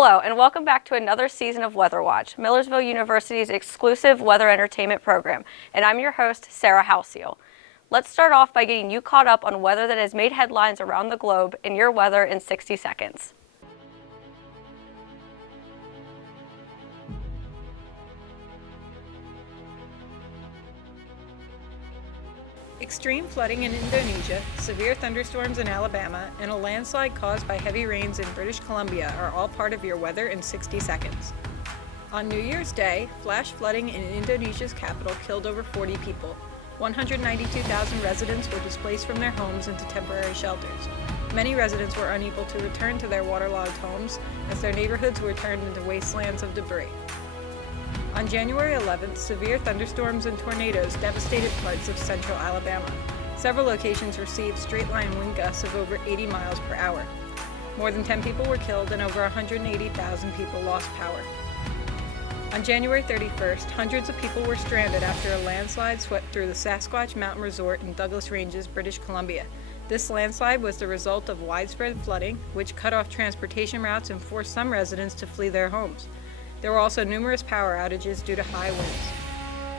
Hello, and welcome back to another season of Weather Watch, Millersville University's exclusive weather entertainment program, and I'm your host, Sarah Halseal. Let's start off by getting you caught up on weather that has made headlines around the globe in your weather in 60 seconds. Extreme flooding in Indonesia, severe thunderstorms in Alabama, and a landslide caused by heavy rains in British Columbia are all part of your weather in 60 seconds. On New Year's Day, flash flooding in Indonesia's capital killed over 40 people. 192,000 residents were displaced from their homes into temporary shelters. Many residents were unable to return to their waterlogged homes as their neighborhoods were turned into wastelands of debris. On January 11th, severe thunderstorms and tornadoes devastated parts of central Alabama. Several locations received straight-line wind gusts of over 80 miles per hour. More than 10 people were killed and over 180,000 people lost power. On January 31st, hundreds of people were stranded after a landslide swept through the Sasquatch Mountain Resort in Douglas Ranges, British Columbia. This landslide was the result of widespread flooding, which cut off transportation routes and forced some residents to flee their homes. There were also numerous power outages due to high winds.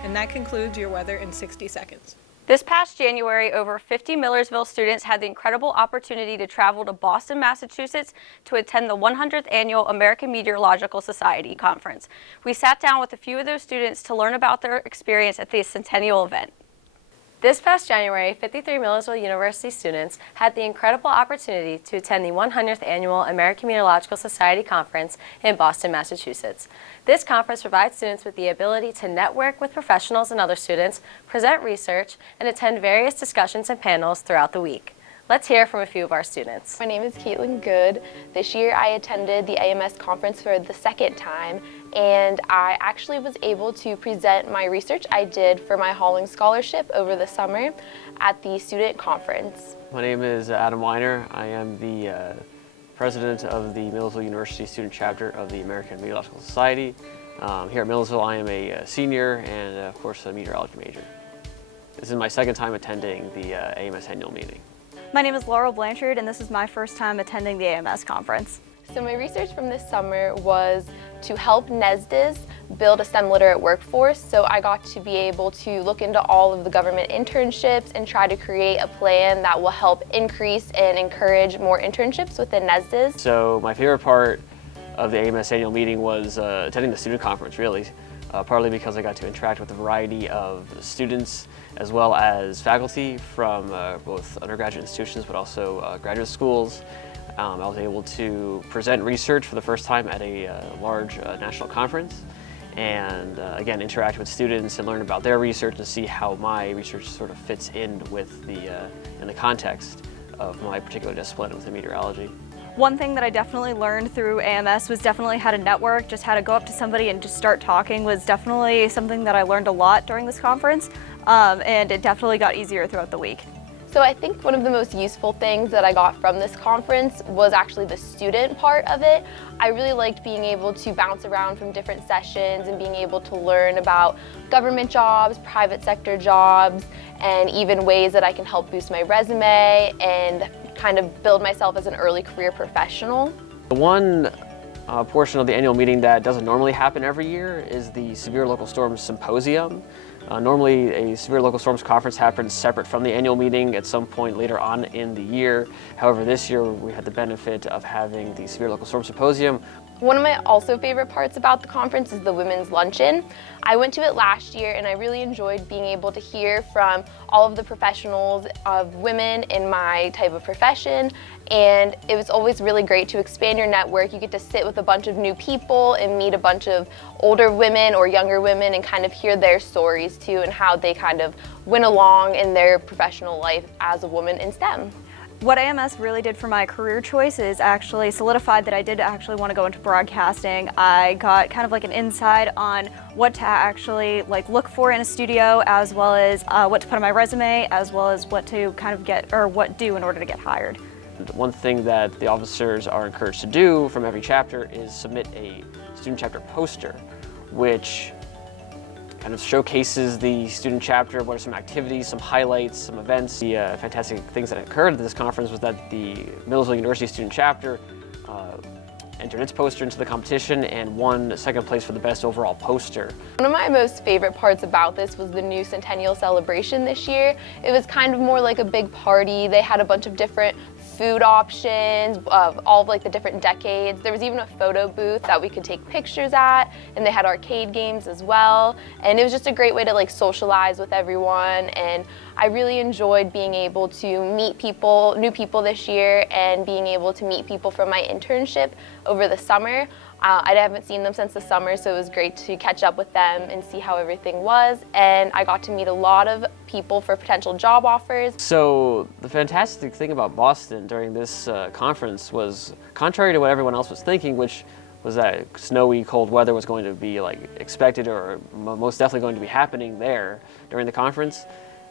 And that concludes your weather in 60 seconds. This past January, over 50 Millersville students had the incredible opportunity to travel to Boston, Massachusetts to attend the 100th Annual American Meteorological Society Conference. We sat down with a few of those students to learn about their experience at the centennial event. This past January, 53 Millersville University students had the incredible opportunity to attend the 100th Annual American Meteorological Society Conference in Boston, Massachusetts. This conference provides students with the ability to network with professionals and other students, present research, and attend various discussions and panels throughout the week. Let's hear from a few of our students. My name is Caitlin Good. This year I attended the AMS conference for the second time, and I actually was able to present my research I did for my Hauling Scholarship over the summer at the student conference. My name is Adam Weiner. I am the president of the Millersville University Student Chapter of the American Meteorological Society. Here at Millersville, I am a senior and, of course, a meteorology major. This is my second time attending the AMS annual meeting. My name is Laurel Blanchard, and this is my first time attending the AMS conference. So my research from this summer was to help NSDES build a STEM literate workforce. So I got to be able to look into all of the government internships and try to create a plan that will help increase and encourage more internships within NSDES. So my favorite part of the AMS annual meeting was attending the student conference, really. Partly because I got to interact with a variety of students as well as faculty from both undergraduate institutions but also graduate schools. I was able to present research for the first time at a large national conference and again interact with students and learn about their research and see how my research sort of fits in with in the context of my particular discipline within meteorology. One thing that I definitely learned through AMS was definitely how to network, just how to go up to somebody and just start talking was definitely something that I learned a lot during this conference, and it definitely got easier throughout the week. So I think one of the most useful things that I got from this conference was actually the student part of it. I really liked being able to bounce around from different sessions and being able to learn about government jobs, private sector jobs, and even ways that I can help boost my resume and kind of build myself as an early career professional. The one portion of the annual meeting that doesn't normally happen every year is the Severe Local Storms Symposium. Normally a Severe Local Storms Conference happens separate from the annual meeting at some point later on in the year. However, this year we had the benefit of having the Severe Local Storm Symposium. One of my also favorite parts about the conference is the Women's Luncheon. I went to it last year and I really enjoyed being able to hear from all of the professionals of women in my type of profession, and it was always really great to expand your network. You get to sit with a bunch of new people and meet a bunch of older women or younger women and kind of hear their stories too and how they kind of went along in their professional life as a woman in STEM. What AMS really did for my career choice is actually solidified that I did actually want to go into broadcasting. I got kind of like an insight on what to actually look for in a studio, as well as what to put on my resume, as well as what to kind of get or what do in order to get hired. One thing that the officers are encouraged to do from every chapter is submit a student chapter poster, which kind of showcases the student chapter, what are some activities, some highlights, some events. The fantastic things that occurred at this conference was that the Millersville University student chapter entered its poster into the competition and won second place for the best overall poster. One of my most favorite parts about this was the new centennial celebration this year. It was kind of more like a big party. They had a bunch of different food options of all of like the different decades. There was even a photo booth that we could take pictures at, and they had arcade games as well. And it was just a great way to like socialize with everyone. And I really enjoyed being able to meet people, new people this year, and being able to meet people from my internship over the summer. I haven't seen them since the summer, so it was great to catch up with them and see how everything was. And I got to meet a lot of people for potential job offers. So the fantastic thing about Boston during this conference was, contrary to what everyone else was thinking, which was that snowy, cold weather was going to be like expected or most definitely going to be happening there during the conference.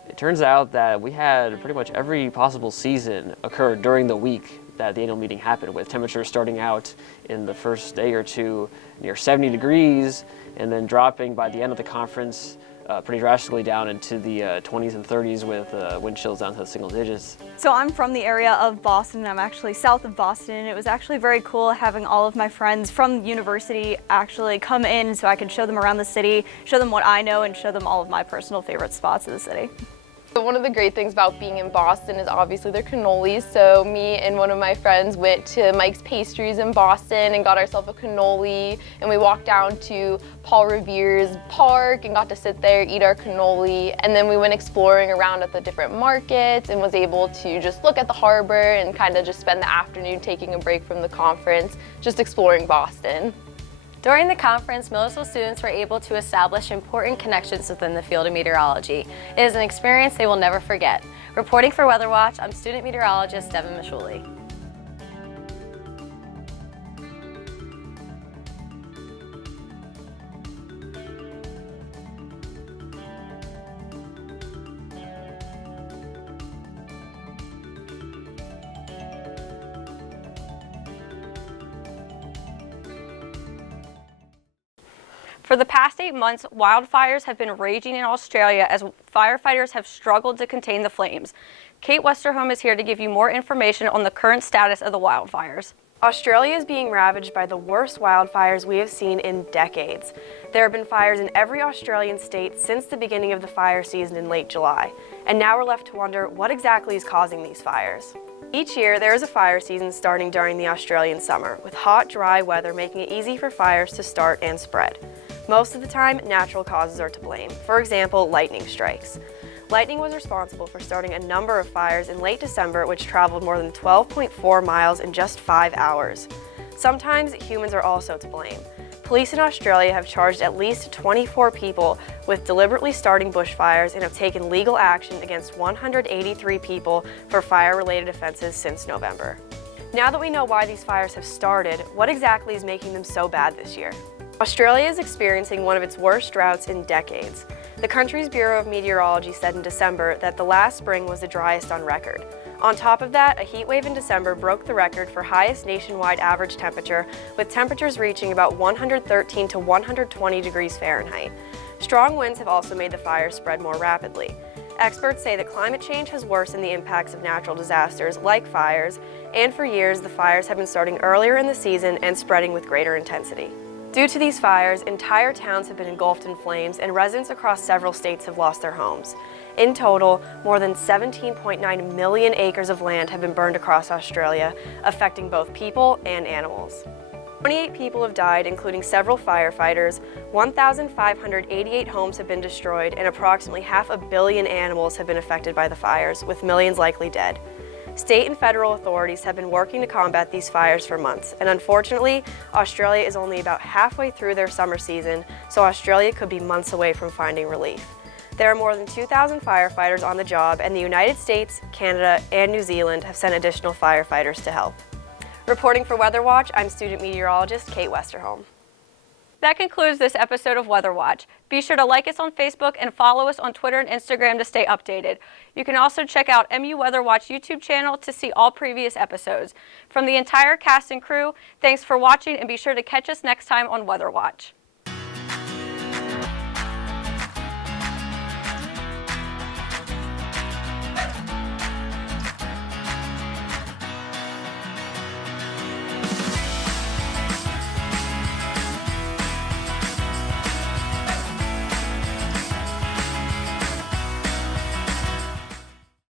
It turns out that we had pretty much every possible season occur during the week that the annual meeting happened, with temperatures starting out in the first day or two near 70 degrees and then dropping by the end of the conference pretty drastically down into the 20s and 30s with wind chills down to the single digits. So I'm from the area of Boston. I'm actually south of Boston. It was actually very cool having all of my friends from the university actually come in so I could show them around the city, show them what I know, and show them all of my personal favorite spots of the city. So one of the great things about being in Boston is obviously their cannolis. So me and one of my friends went to Mike's Pastries in Boston and got ourselves a cannoli, and we walked down to Paul Revere's park and got to sit there, eat our cannoli, and then we went exploring around at the different markets and was able to just look at the harbor and kind of just spend the afternoon taking a break from the conference, just exploring Boston. During the conference, Millersville students were able to establish important connections within the field of meteorology. It is an experience they will never forget. Reporting for Weather Watch, I'm student meteorologist Devin Mishuli. For the past 8 months, wildfires have been raging in Australia as firefighters have struggled to contain the flames. Kate Westerholm is here to give you more information on the current status of the wildfires. Australia is being ravaged by the worst wildfires we have seen in decades. There have been fires in every Australian state since the beginning of the fire season in late July. And now we're left to wonder what exactly is causing these fires. Each year, there is a fire season starting during the Australian summer, with hot, dry weather making it easy for fires to start and spread. Most of the time, natural causes are to blame. For example, lightning strikes. Lightning was responsible for starting a number of fires in late December, which traveled more than 12.4 miles in just 5 hours. Sometimes humans are also to blame. Police in Australia have charged at least 24 people with deliberately starting bushfires and have taken legal action against 183 people for fire-related offenses since November. Now that we know why these fires have started, what exactly is making them so bad this year? Australia is experiencing one of its worst droughts in decades. The country's Bureau of Meteorology said in December that the last spring was the driest on record. On top of that, a heat wave in December broke the record for highest nationwide average temperature, with temperatures reaching about 113 to 120 degrees Fahrenheit. Strong winds have also made the fires spread more rapidly. Experts say that climate change has worsened the impacts of natural disasters like fires, and for years the fires have been starting earlier in the season and spreading with greater intensity. Due to these fires, entire towns have been engulfed in flames and residents across several states have lost their homes. In total, more than 17.9 million acres of land have been burned across Australia, affecting both people and animals. 28 people have died, including several firefighters, 1,588 homes have been destroyed, and approximately 500 million animals have been affected by the fires, with millions likely dead. State and federal authorities have been working to combat these fires for months, and unfortunately, Australia is only about halfway through their summer season, so Australia could be months away from finding relief. There are more than 2,000 firefighters on the job, and the United States, Canada, and New Zealand have sent additional firefighters to help. Reporting for Weather Watch, I'm student meteorologist Kate Westerholm. That concludes this episode of Weather Watch. Be sure to like us on Facebook and follow us on Twitter and Instagram to stay updated. You can also check out MU Weather Watch YouTube channel to see all previous episodes. From the entire cast and crew, thanks for watching and be sure to catch us next time on Weather Watch.